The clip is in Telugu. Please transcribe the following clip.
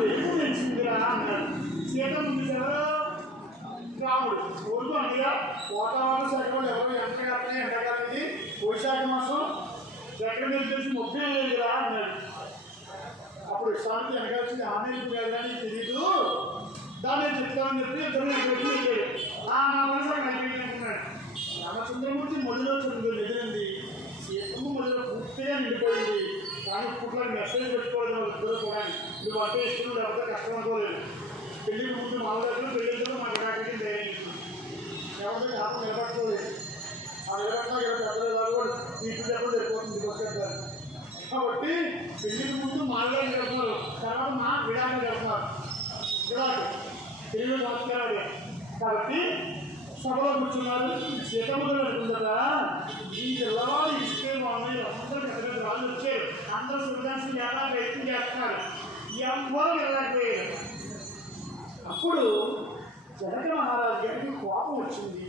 వెలుగు తెలిసిందిరా అన్నాడు. సీత ముందు ఎవరు? రాముడు. ఊరుకు అందులో వాతావరణ శాఖ వాళ్ళు ఎవరు ఎండగాలని వైశాఖ మాసం ఎక్కడ తెలిసి ముప్పై లేదురా అన్నాడు. అప్పుడు ఇష్టానికి వెనకాల్సింది ఆమెకు కానీ తెలీదు, దాన్ని చెప్తానని చెప్పి ఇద్దరు వెళ్ళాడు. నా మనసు అయిపోయింటున్నాడు. రామచంద్రమూర్తి మొదలు ఎదిరింది, సీతమ్మ మొదలు పూర్తిగా నిండిపోయింది. కానీ ఇప్పట్లో మెసేజ్ పెట్టుకోలేదు వాళ్ళు ఇద్దరు కూడా. నువ్వు అంటే ఇష్టం లేకపోతే కష్టం అనుకోలేదు. పెళ్ళికి ముందు మామూలు పెళ్ళితో మాకు కాకపోతే ఎవరితో కాపం నిలబట్టుకోలేదు. ఆ నిలబడినా పెద్దలు కాదు ఇంటి దగ్గర వెళ్ళిపోతుంది వచ్చేస్తారు. కాబట్టి పెళ్లికి ముందు మాల్యాలు జరుపుతున్నారు, తర్వాత మా విడాకులు జరుపుతున్నారు. విడాకు తెలుగు సంస్కారాలు. కాబట్టి సభలో కూర్చున్నారు. సీతమ్మలు అనుకుంటారా ఈ పిల్లవాడు ఇస్తే బాగున్నాయి, అందరూ పెద్ద పెద్ద రాళ్ళు వచ్చారు, అందరూ సుల్తాన్సి ఎలా ప్రయత్నం చేస్తున్నారు, ఎవరు వెళ్ళకపోయారు. అప్పుడు జనక మహారాజు గారికి కోపం వచ్చింది.